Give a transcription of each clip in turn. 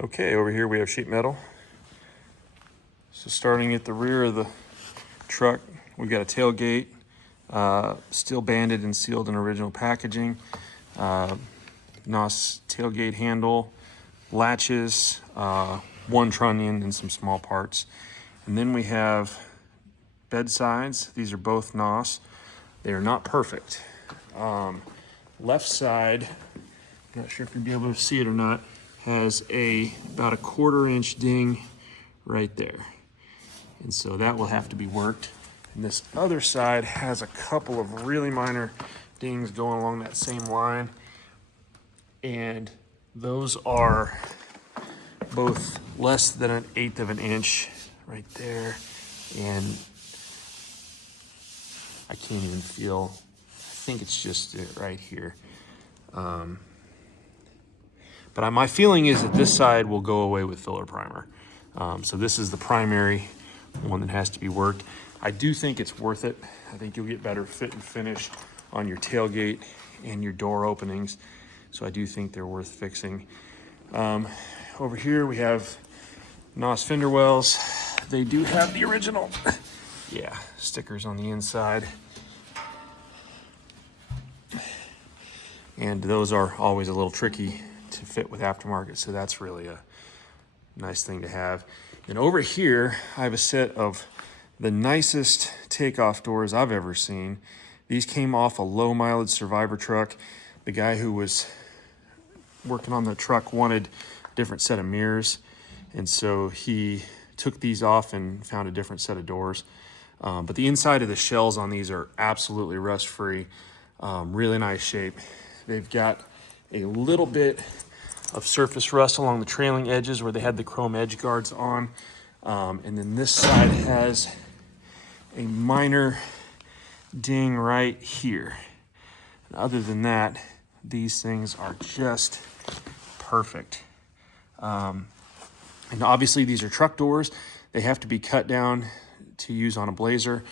Okay, over here we have sheet metal. So starting at the rear of the truck, we've got a tailgate, still banded and sealed in original packaging, NOS tailgate handle, latches, one trunnion and some small parts. And then we have bed sides. These are both NOS. They are not perfect. Left side, not sure if you'll be able to see it or not, has about a 1/4 inch ding right there. And so that will have to be worked. And this other side has a couple of really minor dings going along that same line. And those are both less than 1/8 of an inch right there. And I can't even feel, I think it's just right here. But my feeling is that this side will go away with filler primer. So this is the primary one that has to be worked. I do think it's worth it. I think you'll get better fit and finish on your tailgate and your door openings. So I do think they're worth fixing. Over here we have NOS fender wells. They do have the original, stickers on the inside. And those are always a little tricky to fit with aftermarket, so that's really a nice thing to have. And over here, I have a set of the nicest takeoff doors I've ever seen. These came off a low mileage Survivor truck. The guy who was working on the truck wanted a different set of mirrors, and so he took these off and found a different set of doors. But the inside of the shells on these are absolutely rust-free, really nice shape. They've got a little bit of surface rust along the trailing edges where they had the chrome edge guards on. And then this side has a minor ding right here. And other than that, these things are just perfect. And obviously these are truck doors. They have to be cut down to use on a Blazer.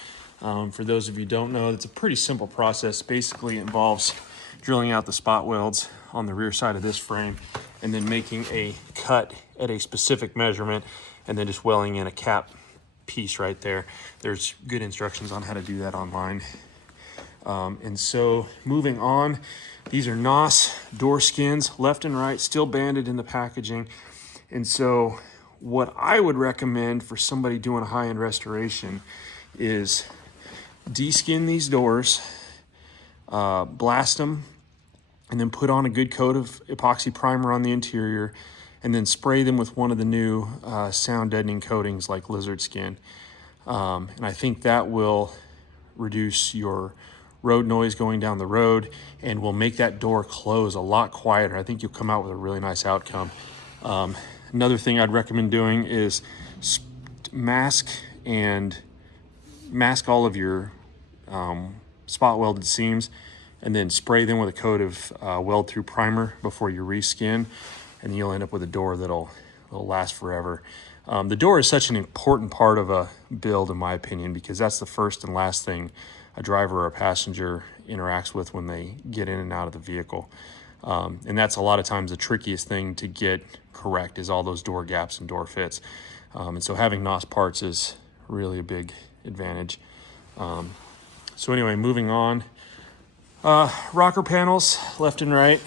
For those of you who don't know, it's a pretty simple process. Basically it involves drilling out the spot welds on the rear side of this frame and then making a cut at a specific measurement and then just welling in a cap piece right there. There's good instructions on how to do that online. And so moving on, these are NOS door skins, left and right, still banded in the packaging. And so what I would recommend for somebody doing a high-end restoration is de-skin these doors, blast them, and then put on a good coat of epoxy primer on the interior, and then spray them with one of the new sound deadening coatings like lizard skin. And I think that will reduce your road noise going down the road and will make that door close a lot quieter. I think you'll come out with a really nice outcome. Another thing I'd recommend doing is mask all of your spot welded seams and then spray them with a coat of weld through primer before you reskin, and you'll end up with a door that'll last forever. The door is such an important part of a build, in my opinion, because that's the first and last thing a driver or a passenger interacts with when they get in and out of the vehicle. And that's a lot of times the trickiest thing to get correct, is all those door gaps and door fits. And so having NOS parts is really a big advantage. So anyway, moving on. Rocker panels, left and right.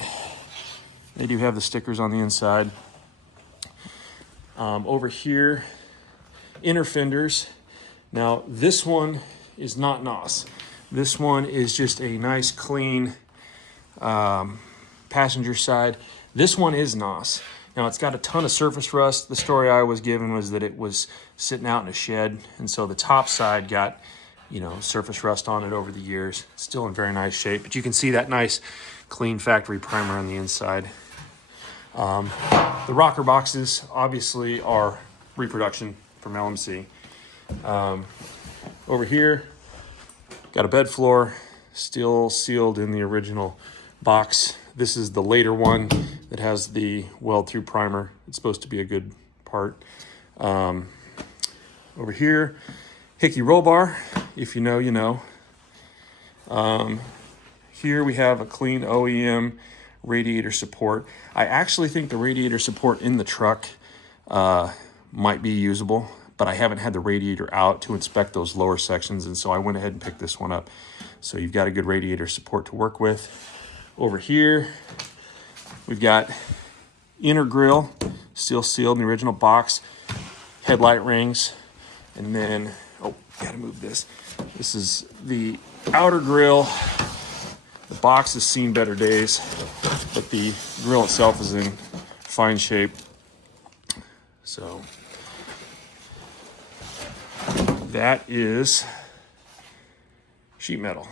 They do have the stickers on the inside. Over here, inner fenders. Now this one is not NOS. This one is just a nice clean passenger side. This one is NOS. Now it's got a ton of surface rust. The story I was given was that it was sitting out in a shed, and so the top side got, surface rust on it over the years. It's still in very nice shape, but you can see that nice clean factory primer on the inside. The rocker boxes obviously are reproduction from LMC. Over here, got a bed floor, still sealed in the original box. This is the later one that has the weld through primer. It's supposed to be a good part. Over here, Hickey roll bar. If you know, you know. Here we have a clean OEM radiator support. I actually think the radiator support in the truck might be usable, but I haven't had the radiator out to inspect those lower sections, and so I went ahead and picked this one up. So you've got a good radiator support to work with. Over here, we've got inner grille, still sealed in the original box, headlight rings, and then, oh, gotta move this. This is the outer grille. The box has seen better days, but the grille itself is in fine shape. So that is sheet metal.